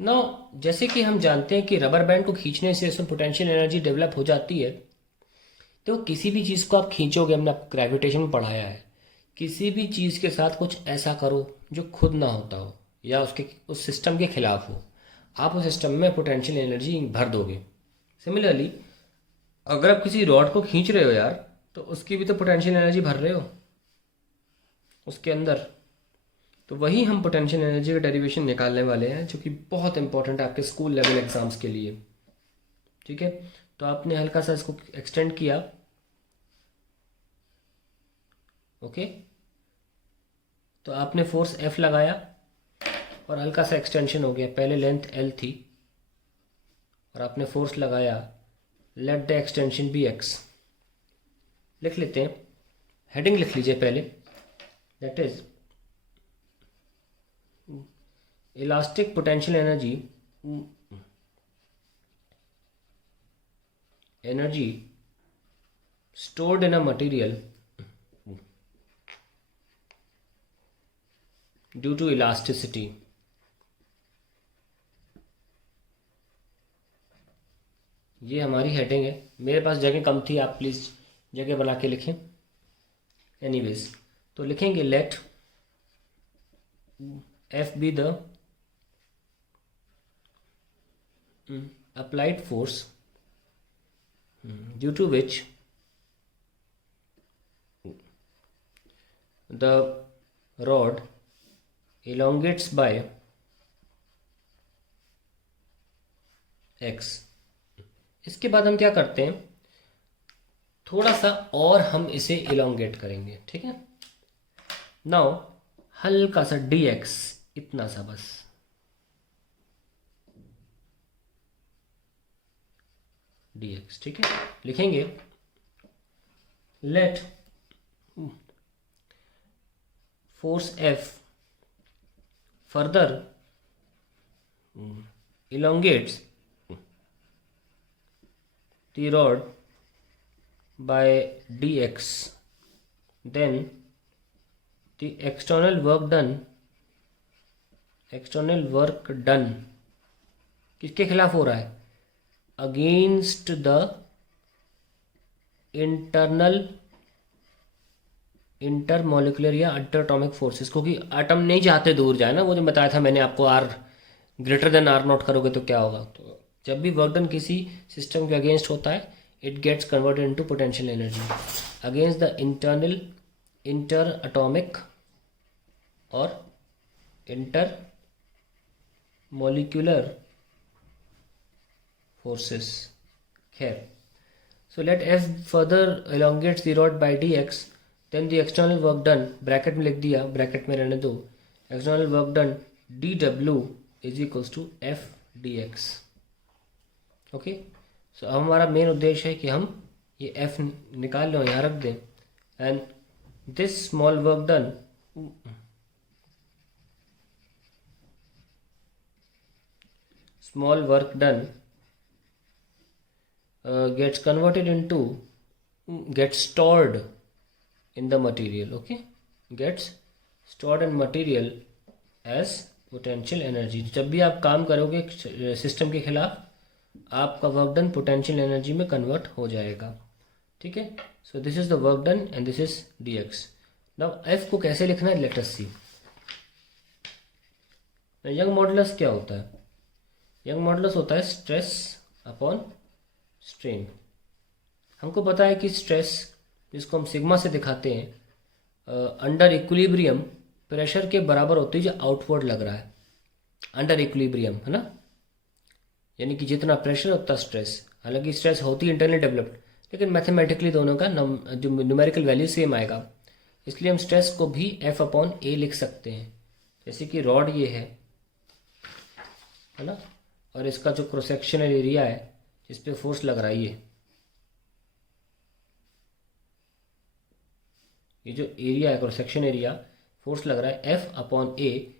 ना, जैसे कि हम जानते हैं कि रबर बैंड को खींचने से उसमें पोटेंशियल एनर्जी डेवलप हो जाती है। तो किसी भी चीज़ को आप खींचोगे, हमने आपको ग्रेविटेशन में पढ़ाया है, किसी भी चीज़ के साथ कुछ ऐसा करो जो खुद ना होता हो या उसके उस सिस्टम के खिलाफ हो, आप उस सिस्टम में पोटेंशियल एनर्जी भर दोगे। सिमिलरली, अगर आप किसी रॉड को खींच रहे हो यार, तो उसकी भी तो पोटेंशियल एनर्जी भर रहे हो उसके अंदर। तो वही हम पोटेंशियल एनर्जी का डेरिवेशन निकालने वाले हैं, जो कि बहुत इंपॉर्टेंट है आपके स्कूल लेवल एग्जाम्स के लिए। ठीक है, तो आपने हल्का सा इसको एक्सटेंड किया। ओके, तो आपने फोर्स एफ लगाया और हल्का सा एक्सटेंशन हो गया। पहले लेंथ एल थी और आपने फोर्स लगाया, let the extension be X. लिख लेते हैं, हेडिंग लिख लीजिए पहले, that is elastic potential energy, energy stored in a material due to elasticity। ये हमारी हेडिंग है। मेरे पास जगह कम थी, आप प्लीज़ जगह बना के लिखें। एनीवेज, तो लिखेंगे let F be the applied force due to which the rod elongates by x। इसके बाद हम क्या करते हैं, थोड़ा सा और हम इसे इलोंगेट करेंगे। ठीक है, नाउ हल्का सा dx, इतना सा बस, dx। ठीक है, लिखेंगे let force F further elongates the rod by dx, then the external work done किसके खिलाफ हो रहा है, अगेंस्ट द इंटरमोलिकुलर या इंटरएटॉमिक फोर्सेस, क्योंकि एटम नहीं चाहते दूर जाए ना। वो जो बताया था मैंने आपको, R greater than R not करोगे तो क्या होगा। तो जब भी वर्क डन किसी सिस्टम के अगेंस्ट होता है, it gets converted into potential energy against the inter atomic और इंटर मोलिकुलर forces। खैर, so let F further elongates the rod by dx, then the external work done, bracket में लिख दिया, bracket में रहने दो, external work done dw is equals to f dx। Okay, so अब हमारा मेन उद्देश्य है कि हम ये f निकाल लो, यहाँ रख दें, and this small work done gets converted into, gets stored in the material। okay, gets stored in material as potential energy। जब भी आप काम करोगे सिस्टम के खिलाफ, आपका वर्क डन पोटेंशियल एनर्जी में कन्वर्ट हो जाएगा। ठीक है, so this is the work done and this is dx। Now f को कैसे लिखना है, लेट अस सी। यंग मॉडुलस क्या होता है, यंग मॉडुलस होता है स्ट्रेस अपॉन स्ट्रेन। हमको पता है कि स्ट्रेस, जिसको हम सिग्मा से दिखाते हैं, अंडर इक्विलिब्रियम प्रेशर के बराबर होती है जो आउटवर्ड लग रहा है, अंडर इक्विलिब्रियम, है ना। यानी कि जितना प्रेशर उतना स्ट्रेस। हालांकि स्ट्रेस होती है इंटरनली डेवलप्ड, लेकिन मैथमेटिकली दोनों का जो न्यूमेरिकल वैल्यू सेम आएगा। इसलिए हम स्ट्रेस को भी F अपॉन ए लिख सकते हैं। जैसे कि रॉड ये है ना, और इसका जो क्रॉस सेक्शनल एरिया है जिस पे फोर्स लग रहा है, ये जो एरिया है, क्रॉस सेक्शन एरिया, फोर्स लग रहा है, F upon A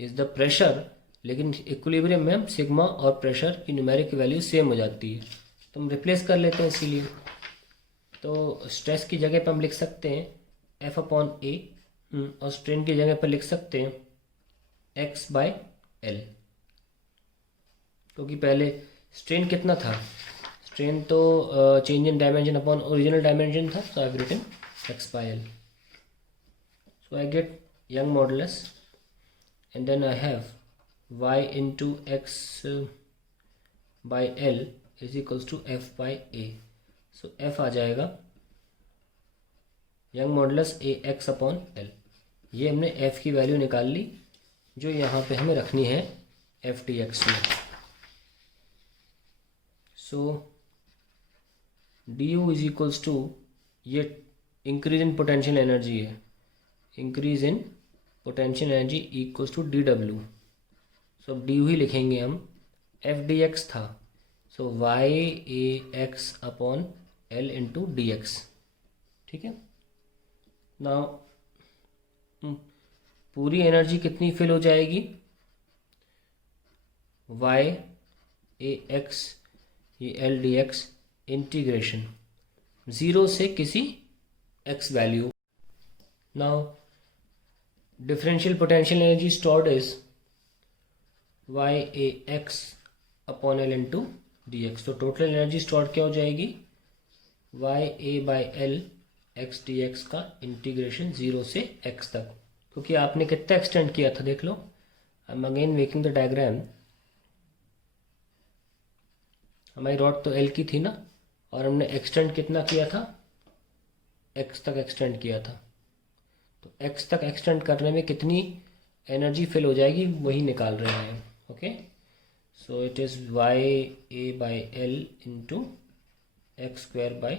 is the pressure. लेकिन इक्विलिब्रियम में हम सिग्मा और प्रेशर की न्यूमेरिक वैल्यू सेम हो जाती है, तो हम रिप्लेस कर लेते हैं। इसीलिए तो स्ट्रेस की जगह पर हम लिख सकते हैं F अपॉन ए, और स्ट्रेन की जगह पर लिख सकते हैं x बाय एल। क्योंकि पहले स्ट्रेन कितना था, स्ट्रेन तो change in dimension upon original dimension था, so I have written x by l. So I get Young modulus, and then I have y into x by l is equals to f by a. So f आ जाएगा young modulus ए X upon L. ये हमने f की value निकाल ली जो यहाँ पे हमें रखनी है एफ टी एक्स में. So D U is equals to, ये इंक्रीज इन पोटेंशियल एनर्जी है, increase in potential energy equals to D W. So D U ही लिखेंगे हम, एफ डी एक्स था, so Y A X upon L into D X. ठीक है. Now पूरी energy कितनी फिल हो जाएगी, वाई ए एक्स ये L D X integration zero से किसी X value. Now differential potential energy stored is Y A X upon L into D X. तो टोटल एनर्जी स्टोर्ड क्या हो जाएगी, Y A by L X D X का integration zero से X तक. क्योंकि आपने कितना एक्सटेंड किया था देख लो. I am again making the diagram. हमारी रॉड तो एल की थी ना, और हमने एक्सटेंड कितना किया था, एक्स तक एक्सटेंड किया था. तो एक्स तक एक्सटेंड करने में कितनी एनर्जी फिल हो जाएगी वही निकाल रहे हैं. Okay. So it is Y A by L into X square by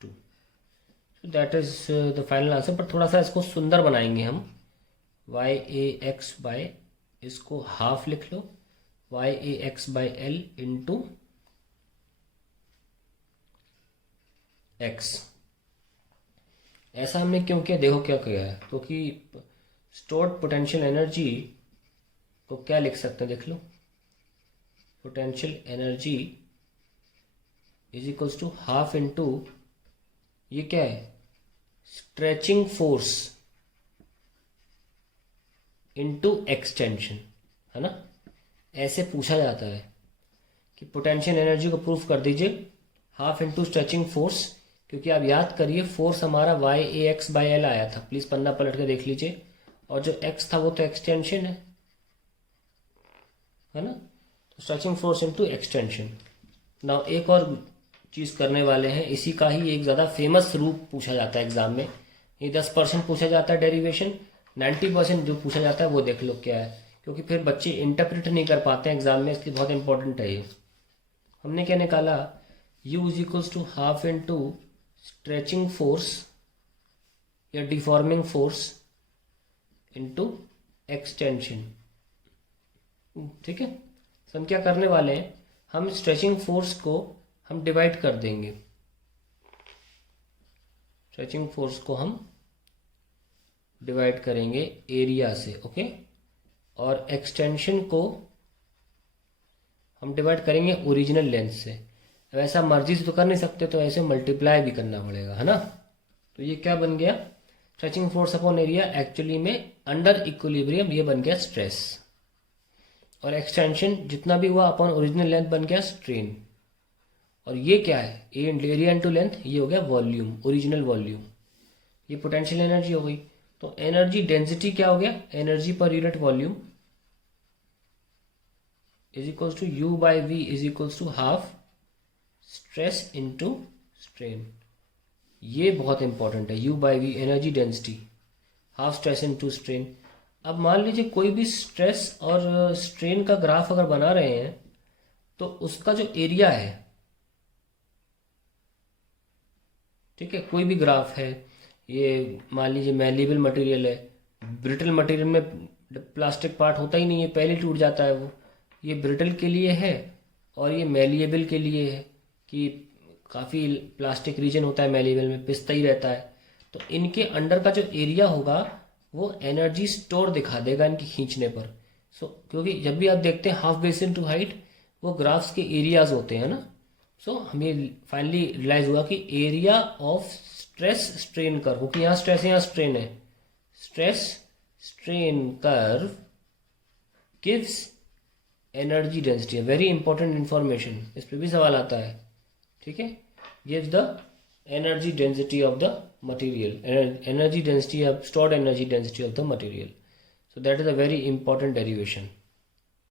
two. So that is the final answer. पर थोड़ा सा इसको सुंदर बनाएंगे हम. वाई ए एक्स बाई, इसको हाफ लिख लो, Y A X by L into X. ऐसा हमने क्यों किया, देखो क्या किया है. क्योंकि स्टोर्ड पोटेंशियल एनर्जी को क्या लिख सकते हैं देख लो, potential energy is equals to half into, ये क्या है, स्ट्रेचिंग फोर्स इंटू एक्सटेंशन, है ना. ऐसे पूछा जाता है कि पोटेंशियल एनर्जी को प्रूफ कर दीजिए हाफ इंटू स्ट्रेचिंग फोर्स. क्योंकि आप याद करिए फोर्स हमारा Y A X by L आया था, प्लीज पन्ना पलट के देख लीजिए, और जो एक्स था वो तो एक्सटेंशन है ना. तो stretching force into extension. Now एक और चीज करने वाले हैं, इसी का ही एक ज्यादा फेमस रूप पूछा जाता है एग्जाम में. ये 10% पूछा जाता है डेरिवेशन, 90% जो पूछा जाता है वो देख लो क्या है. क्योंकि फिर बच्चे इंटरप्रेट नहीं कर पाते हैं एग्जाम में, इसलिए बहुत इंपॉर्टेंट है ये. हमने क्या निकाला, u is equals to half into stretching force या डिफॉर्मिंग फोर्स इंटू एक्सटेंशन. ठीक है. तो हम क्या करने वाले हैं, हम स्ट्रेचिंग फोर्स को हम डिवाइड कर देंगे, स्ट्रेचिंग फोर्स को हम डिवाइड करेंगे एरिया से. ओके. और एक्सटेंशन को हम डिवाइड करेंगे ओरिजिनल लेंथ से. वैसा मर्जी से तो कर नहीं सकते, तो ऐसे मल्टीप्लाई भी करना पड़ेगा, है ना. तो ये क्या बन गया, stretching force upon area, actually में अंडर इक्विलिब्रियम ये बन गया स्ट्रेस, और एक्सटेंशन जितना भी हुआ अपॉन ओरिजिनल लेंथ बन गया स्ट्रेन. और ये क्या है, एरिया इंटू लेंथ, ये हो गया वॉल्यूम, ओरिजिनल वॉल्यूम. ये पोटेंशियल एनर्जी हो गई. तो एनर्जी डेंसिटी क्या हो गया, energy per unit volume is equals to U by V is equals to half stress into strain. ये बहुत इंपॉर्टेंट है, U by V energy density, half stress into strain. अब मान लीजिए कोई भी स्ट्रेस और स्ट्रेन का ग्राफ अगर बना रहे हैं, तो उसका जो एरिया है, ठीक है, कोई भी ग्राफ है, ये मान लीजिए मैलिएबल मटेरियल है, ब्रिटल मटेरियल में प्लास्टिक पार्ट होता ही नहीं है, पहले टूट जाता है वो. ये ब्रिटल के लिए है और ये मैलिएबल के लिए है, कि काफ़ी प्लास्टिक रीजन होता है मैलिएबल में, पिसता ही रहता है. तो इनके अंडर का जो एरिया होगा वो एनर्जी स्टोर दिखा देगा इनकी खींचने पर. क्योंकि जब भी आप देखते हैं हाफ बेस इनटू हाइट, वो ग्राफ्स के एरियाज होते हैं ना. सो हमें फाइनली रियलाइज हुआ कि area of stress strain curve, क्योंकि यहाँ स्ट्रेस है यहाँ स्ट्रेन है, stress strain curve gives energy density है, वेरी इंपॉर्टेंट इंफॉर्मेशन, इस पर भी सवाल आता है, ठीक है। Gives the energy density of the material, energy density of stored energy density of the material, so that is a very important derivation.